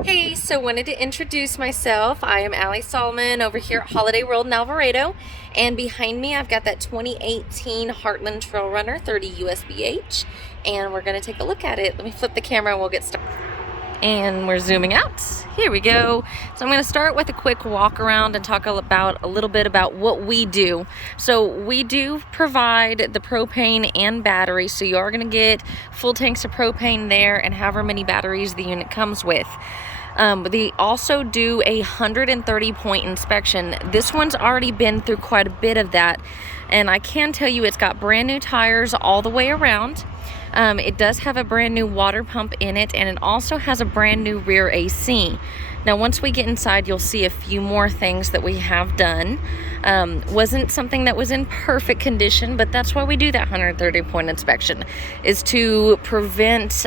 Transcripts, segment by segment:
Hey, so wanted to introduce myself. I am Allie Solomon over here at Holiday World in Alvarado, and behind me I've got that 2018 Heartland Trail Runner 30 USB-H, and we're going to take a look at it. Let me flip the camera and we'll get started. And we're zooming out. Here we go. So I'm going to start with a quick walk around and talk about a little bit about what we do. So we do provide the propane and batteries, so you are going to get full tanks of propane there and however many batteries the unit comes with. They also do a 130 point inspection. This one's already been through quite a bit of that, and I can tell you it's got brand new tires all the way around. It does have a brand new water pump in it, and it also has a brand new rear AC. Now once we get inside, you'll see a few more things that we have done. Wasn't something that was in perfect condition, but that's why we do that 130 point inspection, is to prevent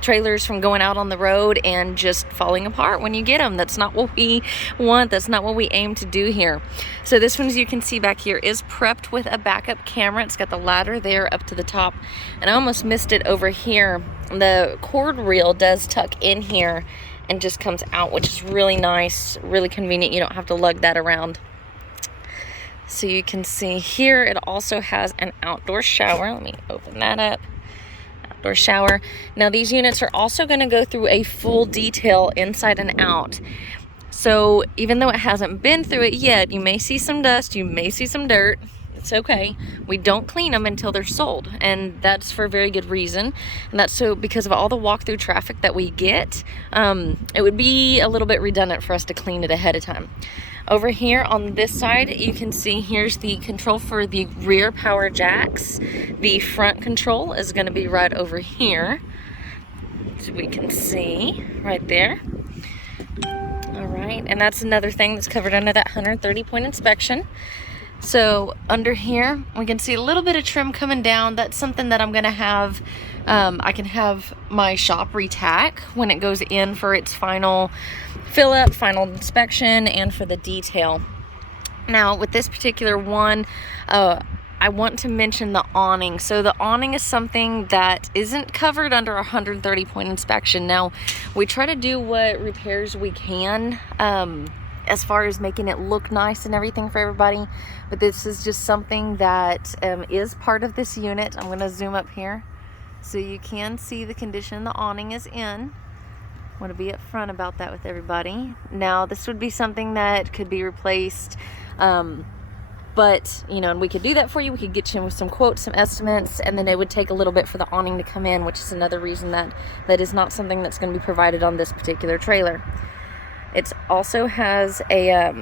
trailers from going out on the road and just falling apart when you get them. That's not what we want. That's not what we aim to do here. So this one, as you can see back here, is prepped with a backup camera. It's got the ladder there up to the top, and I almost missed it over here. The cord reel does tuck in here and just comes out, which is really nice, really convenient. You don't have to lug that around. So you can see here it also has an outdoor shower. Let me open that up. Outdoor shower. Now these units are also going to go through a full detail inside and out. So even though it hasn't been through it yet, you may see some dust, you may see some dirt. It's okay. We don't clean them until they're sold, and that's for a very good reason. And that's so because of all the walkthrough traffic that we get, it would be a little bit redundant for us to clean it ahead of time. Over here on this side, you can see here's the control for the rear power jacks. The front control is going to be right over here, so we can see right there. All right, and that's another thing that's covered under that 130 point inspection. So under here, we can see a little bit of trim coming down. That's something that I'm going to have, I can have my shop retack when it goes in for its final fill up, final inspection, and for the detail. Now with this particular one, I want to mention the awning. So the awning is something that isn't covered under a 130 point inspection. Now we try to do what repairs we can, as far as making it look nice and everything for everybody, but this is just something that is part of this unit. I'm going to zoom up here so you can see the condition the awning is in. I want to be upfront about that with everybody. Now this would be something that could be replaced, but you know, and we could do that for you. We could get you with some quotes, some estimates, and then it would take a little bit for the awning to come in, which is another reason that is not something that's going to be provided on this particular trailer. It also has a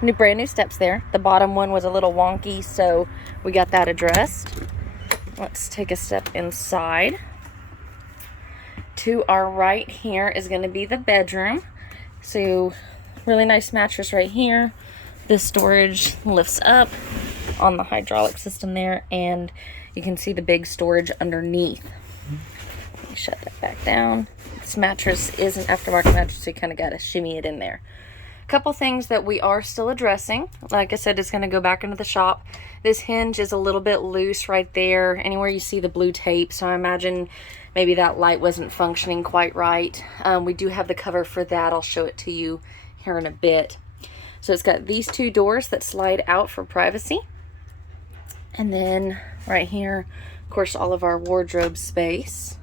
brand new steps there. The bottom one was a little wonky, so we got that addressed. Let's take a step inside. To our right here is going to be the bedroom. So really nice mattress right here. This storage lifts up on the hydraulic system there, and you can see the big storage underneath. Let me shut that back down. This mattress is an aftermarket mattress, so you kind of got to shimmy it in there. A couple things that we are still addressing. Like I said, it's going to go back into the shop. This hinge is a little bit loose right there, anywhere you see the blue tape, so I imagine maybe that light wasn't functioning quite right. We do have the cover for that. I'll show it to you here in a bit. So it's got these two doors that slide out for privacy. And then right here, of course, all of our wardrobe space.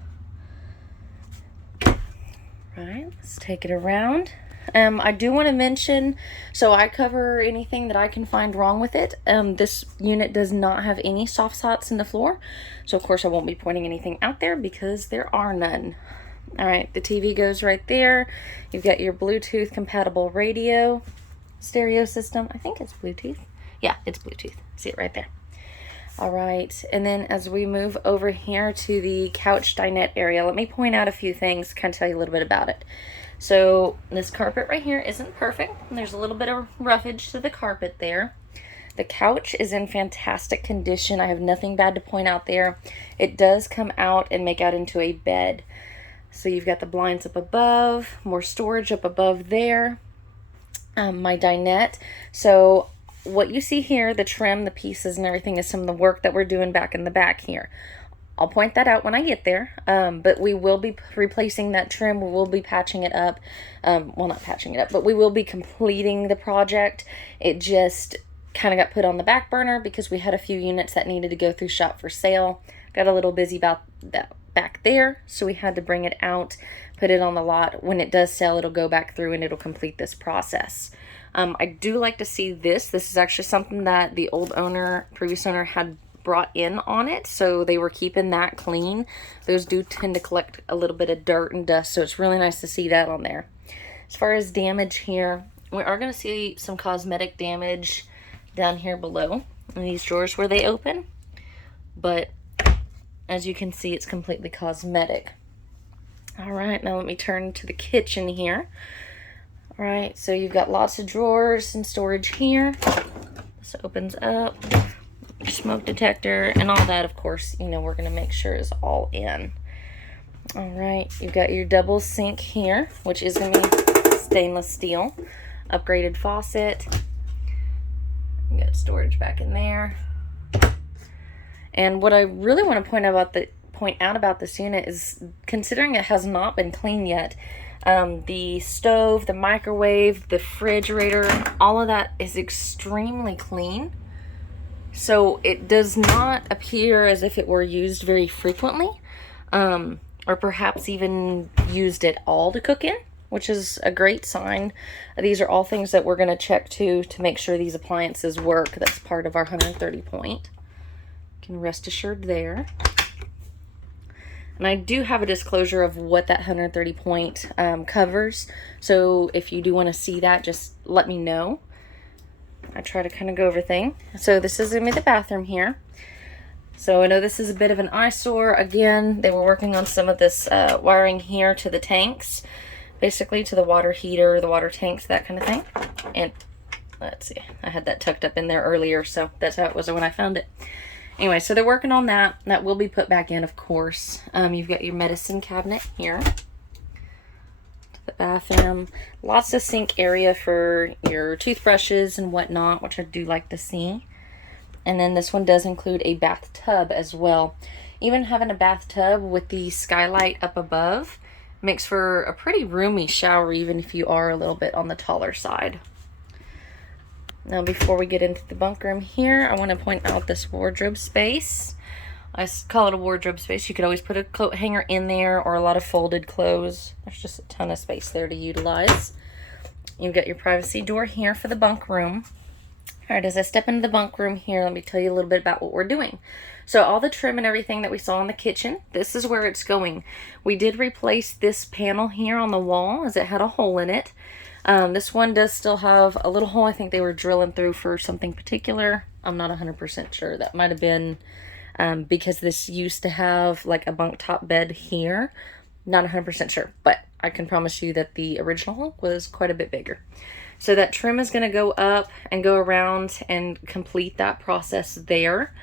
Right, let's take it around. I do want to mention, so I cover anything that I can find wrong with it. This unit does not have any soft spots in the floor, so of course I won't be pointing anything out there because there are none. All right, the TV goes right there. You've got your Bluetooth compatible radio stereo system. I think it's Bluetooth. Yeah, it's Bluetooth. See it right there. All right, and then as we move over here to the couch dinette area, let me point out a few things, kind of tell you a little bit about it. So this carpet right here isn't perfect. There's a little bit of roughage to the carpet there. The couch is in fantastic condition. I have nothing bad to point out there. It does come out and make out into a bed. So you've got the blinds up above, more storage up above there. My dinette. So what you see here, the trim, the pieces and everything, is some of the work that we're doing back in the back here. I'll point that out when I get there. But we will be replacing that trim. We will be patching it up. Well, not patching it up, but we will be completing the project. It just kind of got put on the back burner because we had a few units that needed to go through shop for sale. Got a little busy about that back there, so we had to bring it out, put it on the lot. When it does sell, it'll go back through and it'll complete this process. I do like to see this. This is actually something that the old owner, previous owner, had brought in on it, so they were keeping that clean. Those do tend to collect a little bit of dirt and dust, so it's really nice to see that on there. As far as damage here, we are going to see some cosmetic damage down here below in these drawers where they open, but as you can see, it's completely cosmetic. All right, now let me turn to the kitchen here. All right, so you've got lots of drawers and storage here. This opens up, smoke detector, and all that, of course, you know, we're gonna make sure is all in. All right, you've got your double sink here, which is gonna be stainless steel, upgraded faucet. You got storage back in there. And what I really want to point out about this unit is, considering it has not been cleaned yet, the stove, the microwave, the refrigerator, all of that is extremely clean. So it does not appear as if it were used very frequently, or perhaps even used at all to cook in, which is a great sign. These are all things that we're going to check to make sure these appliances work. That's part of our 130 point. You can rest assured there. And I do have a disclosure of what that 130 point covers. So if you do want to see that, just let me know. I try to kind of go over things. So this is going to be the bathroom here. So I know this is a bit of an eyesore. Again, they were working on some of this wiring here to the tanks. Basically to the water heater, the water tanks, that kind of thing. And let's see, I had that tucked up in there earlier, so that's how it was when I found it. Anyway, so they're working on that. That will be put back in, of course. You've got your medicine cabinet here. To the bathroom. Lots of sink area for your toothbrushes and whatnot, which I do like to see. And then this one does include a bathtub as well. Even having a bathtub with the skylight up above makes for a pretty roomy shower, even if you are a little bit on the taller side. Now, before we get into the bunk room here, I want to point out this wardrobe space. I call it a wardrobe space. You could always put a coat hanger in there or a lot of folded clothes. There's just a ton of space there to utilize. You've got your privacy door here for the bunk room. All right, as I step into the bunk room here, let me tell you a little bit about what we're doing. So all the trim and everything that we saw in the kitchen, this is where it's going. We did replace this panel here on the wall as it had a hole in it. This one does still have a little hole. I think they were drilling through for something particular. I'm not 100% sure. That might have been because this used to have like a bunk top bed here. Not 100% sure, but I can promise you that the original hole was quite a bit bigger. So that trim is going to go up and go around and complete that process there.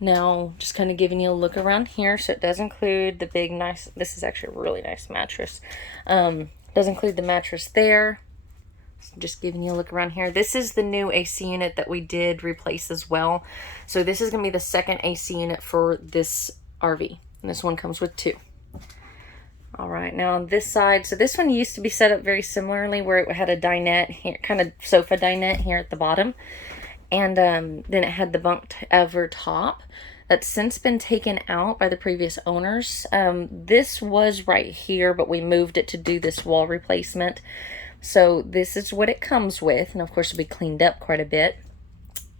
Now, just kind of giving you a look around here. So it does include the big, nice, this is actually a really nice mattress. Does include the mattress there. So just giving you a look around here. This is the new AC unit that we did replace as well. So this is going to be the second AC unit for this RV. And this one comes with 2. All right, now on this side, so this one used to be set up very similarly where it had a dinette here, kind of sofa dinette here at the bottom. And then it had the bunk over top. That's since been taken out by the previous owners. This was right here, but we moved it to do this wall replacement. So this is what it comes with. And of course, it'll be cleaned up quite a bit.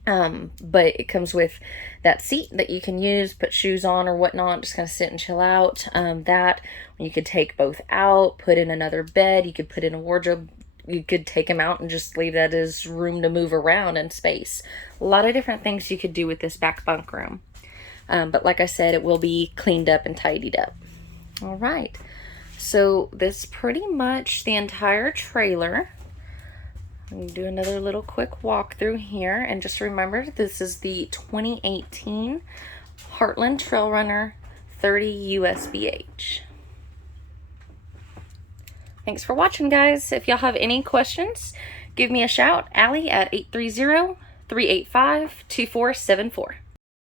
But it comes with that seat that you can use, put shoes on or whatnot, just kind of sit and chill out. That you could take both out, put in another bed. You could put in a wardrobe. You could take them out and just leave that as room to move around and space. A lot of different things you could do with this back bunk room. But like I said, it will be cleaned up and tidied up. All right. So that's pretty much the entire trailer. I'm going to do another little quick walkthrough here. And just remember, this is the 2018 Heartland Trail Runner 30 USBH. Thanks for watching, guys. If y'all have any questions, give me a shout. Allie at 830-385-2474.